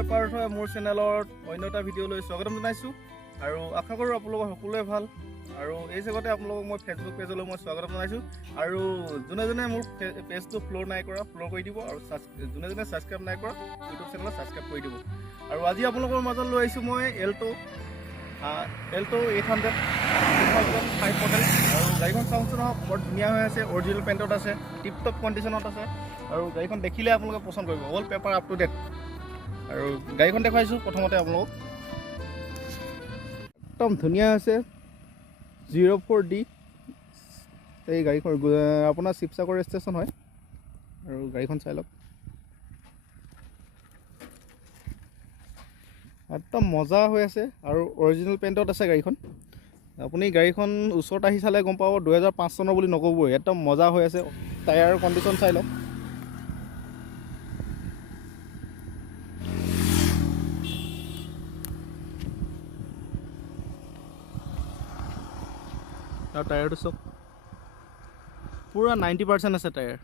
মই পাৰ্থ মোৰ চেনেলত অন্য এটা ভিডিঅ'লৈ স্বাগতম জনাইছোঁ আৰু আশা কৰোঁ আপোনালোকৰ সকলোৱে ভাল আৰু এই জেগাতে আপোনালোকক মই ফেচবুক পেজলৈ মই স্বাগতম জনাইছোঁ আৰু যোনে যোনে মোৰ পেজটো ফ'ল' নাই কৰা ফ'ল' কৰি দিব আৰু যোনে যোনে ছাবস্ক্ৰাইব নাই কৰা ইউটিউব চেনেলত ছাবস্ক্ৰাইব কৰি দিব আৰু আজি আপোনালোকৰ মাজত লৈ আহিছোঁ মই এল্টো 800 2005 মডেল আৰু গাড়ীখন চাওকচোন বৰ ধুনীয়া হৈ আছে অৰিজিনেল পেইণ্টত আছে টিপ টপ কণ্ডিশ্যনত আছে আৰু গাড়ীখন দেখিলে আপোনালোকে পচন্দ কৰিব all paper up to date আৰু গাড়ীখন দেখাইছোঁ প্ৰথমতে আপোনালোকক একদম ধুনীয়া আছে 04D এই গাড়ীখন আপোনাৰ শিৱসাগৰ ষ্টেচন হয় আৰু গাড়ীখন চাই লওক একদম মজা হৈ আছে আৰু অৰিজিনেল পেইণ্টত আছে গাড়ীখন আপুনি গাড়ীখন ওচৰত আহি চালে গম পাব 2005 চনৰ বুলি নক'বই একদম মজা হৈ আছে টায়াৰৰ কণ্ডিশ্যন চাই লওক আৰু টায়াৰটো চাওক পূৰা 90% আছে টায়াৰ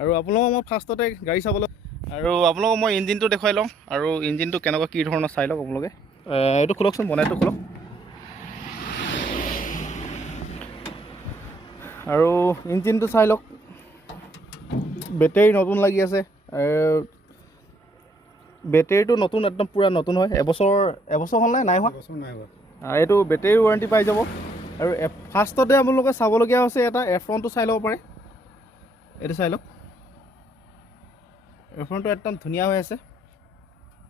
আৰু আপোনালোকক মই ফাৰ্ষ্টতে গাড়ী চাবলৈ আৰু আপোনালোকক মই ইঞ্জিনটো দেখুৱাই লওঁ আৰু ইঞ্জিনটো কেনেকুৱা কি ধৰণৰ চাই লওক আপোনালোকে এইটো খোলকচোন বনাইটো খোলক আৰু ইঞ্জিনটো চাই লওক বেটেৰী নতুন লাগি আছে বেটেৰীটো নতুন একদম পূৰা নতুন হয় এবছৰ হ'ল নাই হোৱা এইটো বেটেৰী ৱাৰেণ্টি পাই যাব আৰু ফাৰ্ষ্টতে আপোনালোকে চাবলগীয়া হৈছে এটা এফ্ৰনটো চাই ল'ব পাৰে এইটো চাই লওক এফ্ৰনটো একদম ধুনীয়া হৈ আছে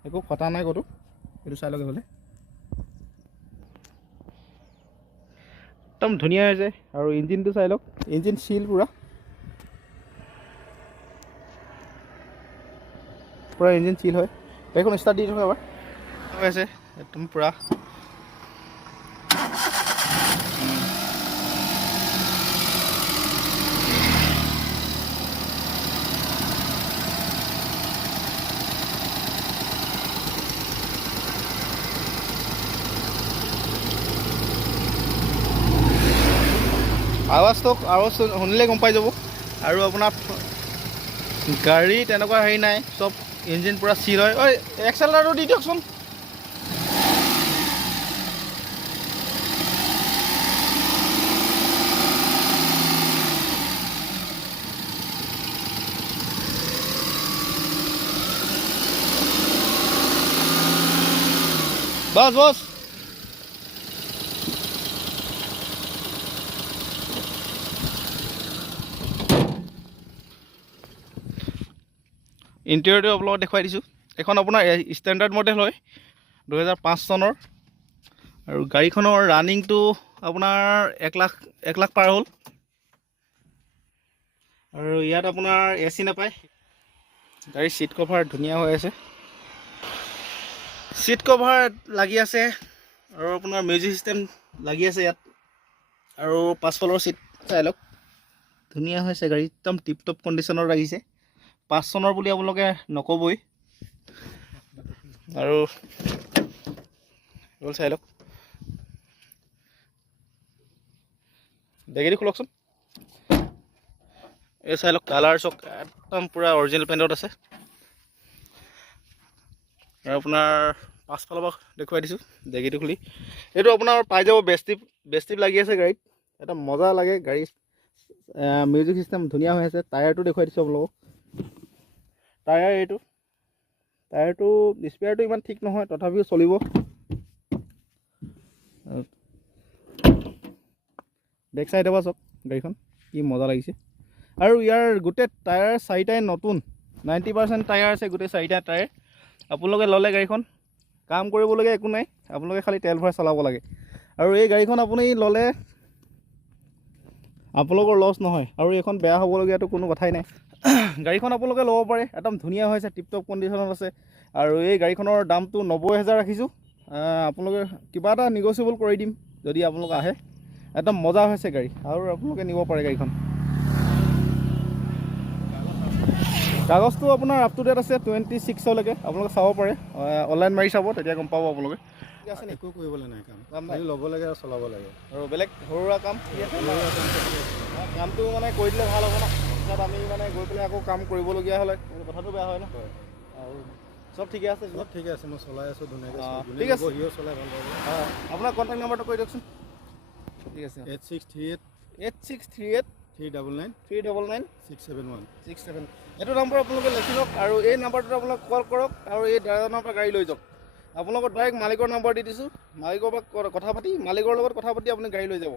একো ফটা নাই ক'তো এইটো চাই লওক হ'লে একদম ধুনীয়া হৈছে আৰু ইঞ্জিনটো চাই লওক ইঞ্জিন চিল পূৰা ইঞ্জিন চিল হয় গাড়ীখন ষ্টাৰ্ট দি থকা এবাৰ হৈ আছে একদম পূৰা আৱাজ শুনিলে গম পাই যাব আৰু আপোনাৰ গাড়ী তেনেকুৱা হেৰি নাই চব ইঞ্জিন পূৰা চিল হয় ঐ এক্সেলাৰটো দি দিয়কচোন বছ ইণ্টেৰিয়ৰটো আপোনালোকক দেখুৱাই দিছোঁ এখন আপোনাৰ ষ্টেণ্ডাৰ্ড মডেল হয় 2005 চনৰ আৰু গাড়ীখনৰ ৰানিংটো আপোনাৰ 1 লাখ পাৰ হ'ল আৰু ইয়াত আপোনাৰ AC নাপায় গাড়ীৰ ছিট কভাৰ ধুনীয়া হৈ আছে ছিট কভাৰ লাগি আছে আৰু আপোনাৰ মিউজিক চিষ্টেম লাগি আছে ইয়াত আৰু পাছফালৰ ছিট চাই লওক ধুনীয়া হৈছে গাড়ী একদম টিপ টপ কণ্ডিশ্যনত লাগিছে 5 চনৰ বুলি আপোনালোকে নক'বই আৰু চাই লওক ডেগিটো খোলকচোন এই চাই লওক কালাৰ চক একদম পূৰা অৰিজিনেল পেইণ্টত আছে আৰু আপোনাৰ পাছফালৰ পৰা দেখুৱাই দিছোঁ ডেগিটো খুলি এইটো আপোনাৰ পাই যাব বেষ্টিপ লাগি আছে গাড়ীত এটা মজা লাগে গাড়ী মিউজিক চিষ্টেম ধুনীয়া হৈ আছে টায়াৰটো দেখুৱাই দিছোঁ আপোনালোকক টায়াৰটো স্পেয়াৰটো ইমান ঠিক নহয় তথাপিও চলিব বেক চাইডৰ পৰা চাওক গাড়ীখন কি মজা লাগিছে আৰু ইয়াৰ গোটেই টায়াৰ 4টাই নতুন 90% টায়াৰ আছে গোটেই 4টা টায়াৰ আপোনালোকে ল'লে গাড়ীখন কাম কৰিবলগীয়া একো নাই আপোনালোকে খালি তেল ভৰাই চলাব লাগে আৰু এই গাড়ীখন আপুনি ল'লে আপোনালোকৰ লছ নহয় আৰু এইখন বেয়া হ'বলগীয়াটো কোনো কথাই নাই গাড়ীখন আপোনালোকে ল'ব পাৰে একদম ধুনীয়া হৈছে টিপটপ কণ্ডিশ্যনত আছে আৰু এই গাড়ীখনৰ দামটো 90,000 ৰাখিছোঁ আপোনালোকে কিবা এটা নিগচিয়েবল কৰি দিম যদি আপোনালোক আহে একদম মজা হৈছে গাড়ী আৰু আপোনালোকে নিব পাৰে গাড়ীখন কাগজটো আপোনাৰ আপ টু ডেট আছে 26লৈকে আপোনালোকে চাব পাৰে অনলাইন মাৰি চাব তেতিয়া গম পাব আপোনালোকে একো কৰিবলৈ নাই কাম ল'ব লাগে আৰু চলাব লাগে আৰু বেলেগ সৰুৰা কাম কি আছে কামটো মানে কৰি দিলে ভাল হ'ব ন পিছত আমি মানে গৈ পেলাই আকৌ কাম কৰিবলগীয়া হ'লে কথাটো বেয়া হয় ন আৰু চব ঠিকে আছে চব ঠিকে আছে, মই চলাই আছোঁ ধুনীয়াকৈ। যোনে ঠিক আছে। ল'ব সিও চলাই ভাল পাব। আপোনাৰ কণ্টেক্ট নাম্বাৰটো কৈ দিয়কচোন। ঠিক আছে 8638 8638 399 399 671। 67 এইটো নম্বৰ আপোনালোকে লিখি লওক আৰু এই নাম্বাৰটোত আপোনালোকে কল কৰক আৰু এই ড্ৰাইভাৰজনৰ পৰা গাড়ী লৈ যাওক। আপোনালোকৰ ডাইৰেক্ট মালিকৰ নম্বৰ দি দিছোঁ, মালিকৰ পৰা কথা পাতি মালিকৰ লগত কথা পাতি আপুনি গাড়ী লৈ যাব।